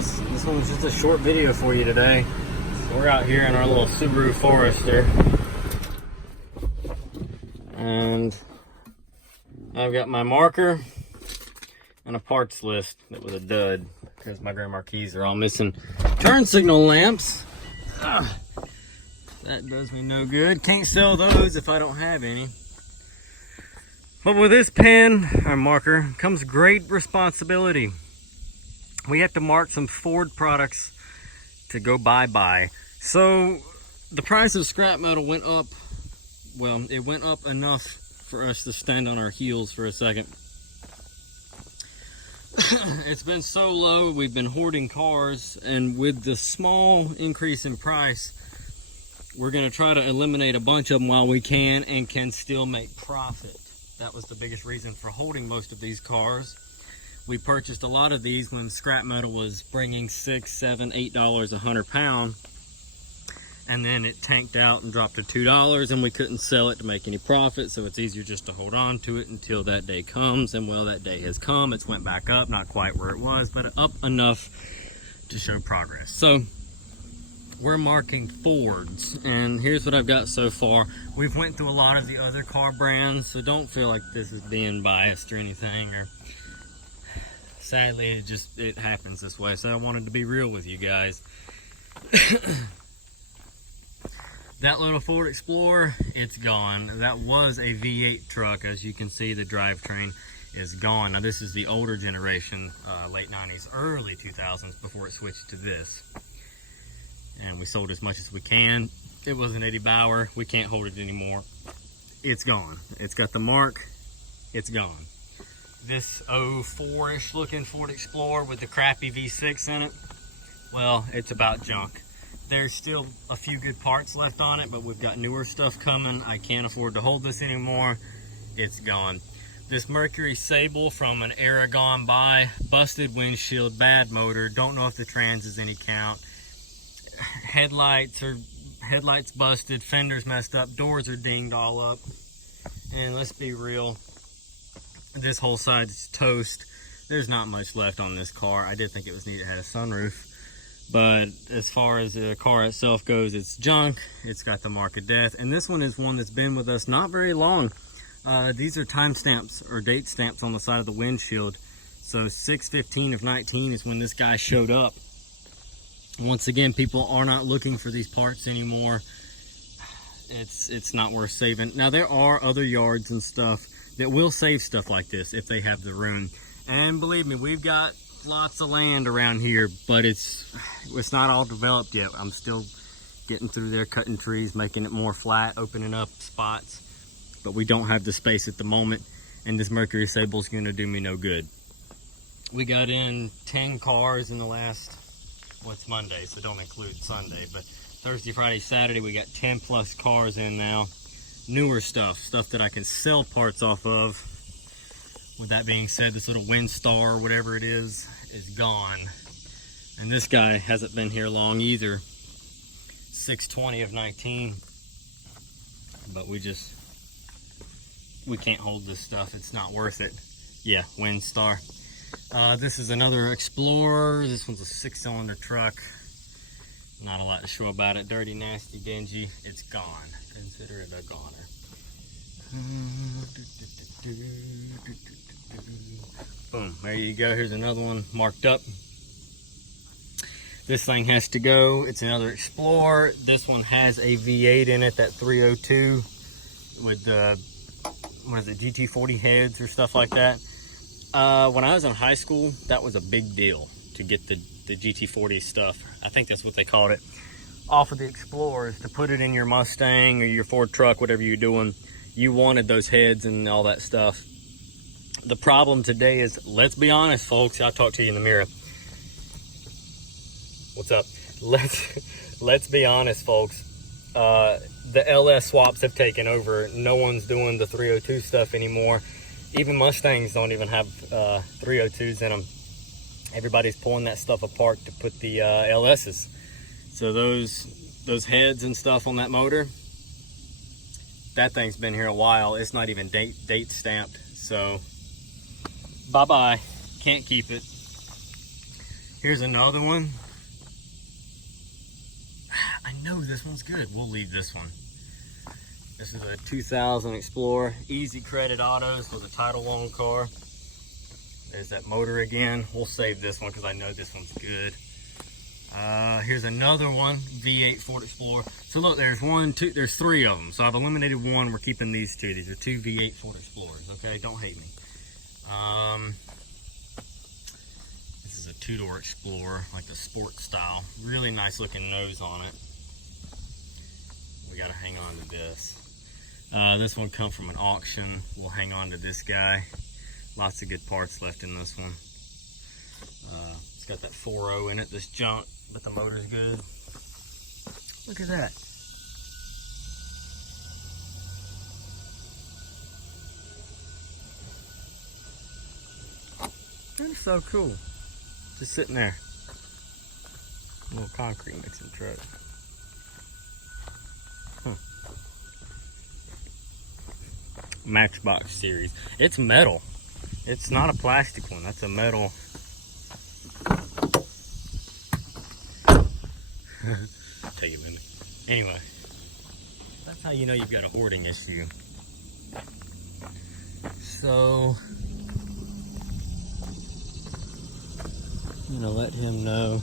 house. This one's just a short video for you today. We're out here in our little Subaru Forester, and I've got my marker and a parts list that was a dud because my grandma keys are all missing turn signal lamps. That does me no good. Can't sell those if I don't have any. But with this pen or marker comes great responsibility. We have to mark some Ford products to go bye-bye. So the price of scrap metal went up. Well, it went up enough for us to stand on our heels for a second. It's been so low, we've been hoarding cars, and with the small increase in price, we're gonna try to eliminate a bunch of them while we can and can still make profit. That was the biggest reason for holding most of these cars. We purchased a lot of these when scrap metal was bringing $6, $7, $8 a 100-pound, and then it tanked out and dropped to $2, and we couldn't sell it to make any profit. So it's easier just to hold on to it until that day comes. And well, that day has come. It's went back up, not quite where it was, but up enough to show progress. So we're marking Fords, and here's what I've got so far. We've went through a lot of the other car brands, so don't feel like this is being biased or anything, or sadly it happens this way. So I wanted to be real with you guys. That little Ford Explorer, it's gone. That was a V8 truck. As you can see, the drivetrain is gone. Now this is the older generation, late 90s, early 2000s, before it switched to this. And we sold as much as we can. It was an Eddie Bauer. We can't hold it anymore. It's gone. It's got the mark. It's gone. This 04-ish looking Ford Explorer with the crappy V6 in it, well, it's about junk. There's still a few good parts left on it, but we've got newer stuff coming. I can't afford to hold this anymore. It's gone. This Mercury Sable from an era gone by, busted windshield, bad motor, don't know if the trans is any count. Headlights busted, fenders messed up, doors are dinged all up. And let's be real, this whole side's toast. There's not much left on this car. I did think it was neat it had a sunroof, but as far as the car itself goes, it's junk. It's got the mark of death, and this one is one that's been with us not very long. These are timestamps or date stamps on the side of the windshield. So 6/15 of 19 is when this guy showed up. Once again, people are not looking for these parts anymore. It's not worth saving. Now there are other yards and stuff that will save stuff like this if they have the room. And believe me, we've got lots of land around here, but it's not all developed yet. I'm still getting through there, cutting trees, making it more flat, opening up spots. But we don't have the space at the moment, and this Mercury Sable is gonna do me no good. We got in 10 cars in the last, what's Monday, so don't include Sunday, but Thursday, Friday, Saturday, we got 10 plus cars in now. Newer stuff that I can sell parts off of. With that being said, this little Windstar, whatever it is gone. And this guy hasn't been here long either. 6/20 of 19. But we can't hold this stuff. It's not worth it. Yeah, Windstar. This is another Explorer. This one's a 6-cylinder truck. Not a lot to show about it. Dirty, nasty, dingy. It's gone. Consider it a goner. Boom. There you go. Here's another one marked up. This thing has to go. It's another Explorer. This one has a V8 in it, that 302 with the, what is it, GT40 heads or stuff like that. When I was in high school, that was a big deal to get the GT40 stuff. I think that's what they called it. Off of the Explorers, to put it in your Mustang or your Ford truck, whatever you're doing, you wanted those heads and all that stuff. The problem today is, let's be honest, folks. I'll talk to you in the mirror. What's up? Let's be honest, folks. The LS swaps have taken over. No one's doing the 302 stuff anymore. Even Mustangs don't even have 302s in them. Everybody's pulling that stuff apart to put the LS's. So those heads and stuff on that motor, that thing's been here a while. It's not even date stamped. So bye-bye. Can't keep it. Here's another one. I know this one's good. We'll leave this one. This is a 2000 Explorer, easy credit autos with a title loan car. There's that motor again. We'll save this one because I know this one's good. Here's another one, V8 Ford Explorer. So look, there's one, two, there's three of them. So I've eliminated one. We're keeping these two. These are two V8 Ford Explorers. Okay, don't hate me. This is a two-door Explorer, like the sport style. Really nice looking nose on it. We gotta hang on to this. This one come from an auction. We'll hang on to this guy. Lots of good parts left in this one. It's got that 4.0 in it, this junk, but the motor's good. Look at that. That's so cool. Just sitting there. A little concrete mixing truck. Matchbox series. It's metal. It's not a plastic one. That's a metal. Take it with me. Anyway, that's how you know you've got a hoarding issue. So, I'm gonna let him know.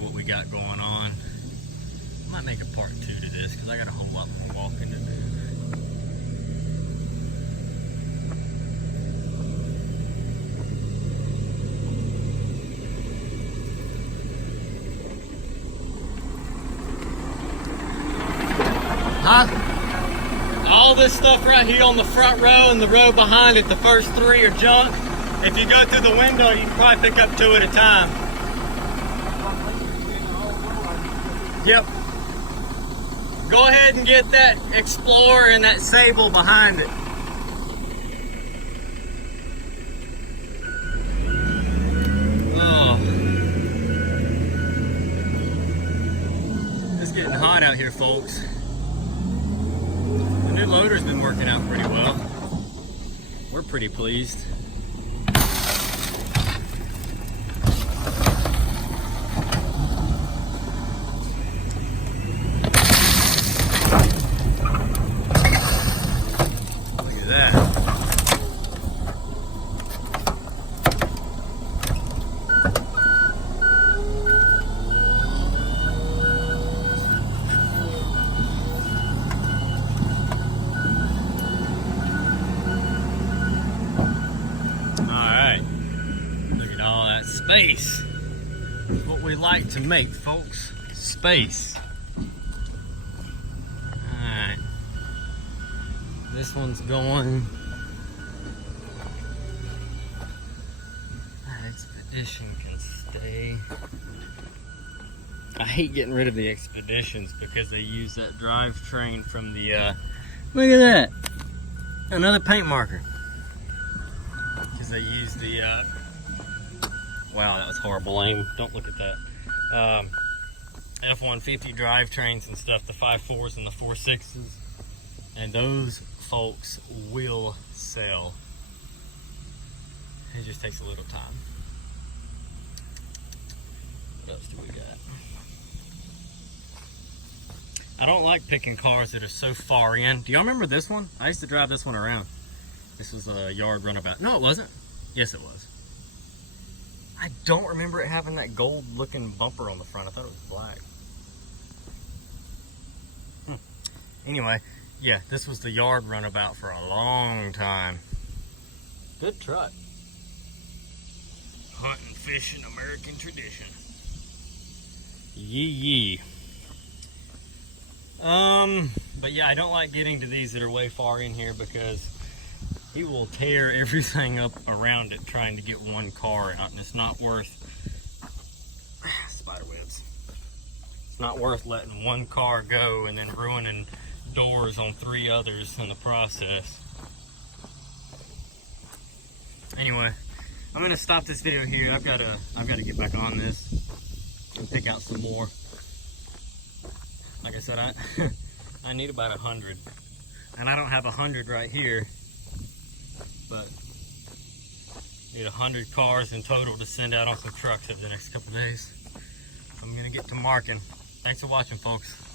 What we got going on. I might make a part 2 to this because I got a whole lot more walking to do. Huh? All this stuff right here on the front row and the row behind it, the first 3 are junk. If you go through the window, you can probably pick up 2 at a time. Yep. Go ahead and get that Explorer and that Sable behind it. Oh. It's getting hot out here, folks. The new loader's been working out pretty well. We're pretty pleased. Space. What we like to make, folks. Space. Alright. This one's going. That Expedition can stay. I hate getting rid of the Expeditions because they use that drivetrain from the look at that. Another paint marker. Because they use the wow, that was horrible aim. Don't look at that. F-150 drivetrains and stuff, the 5.4s and the 4.6s. And those folks will sell. It just takes a little time. What else do we got? I don't like picking cars that are so far in. Do y'all remember this one? I used to drive this one around. This was a yard runabout. No, it wasn't. Yes, it was. I don't remember it having that gold looking bumper on the front. I thought it was black. Anyway, yeah, this was the yard runabout for a long time. Good truck. Hunting, fishing, American tradition. Yee. But yeah, I don't like getting to these that are way far in here because he will tear everything up around it trying to get one car out, and it's not worth spider webs. It's not worth letting one car go and then ruining doors on 3 others in the process. Anyway, I'm gonna stop this video here. I've gotta get back on this and pick out some more. Like I said, I need about 100, and I don't have 100 right here, but need 100 cars in total to send out on some trucks over the next couple days. I'm gonna get to marking. Thanks for watching, folks.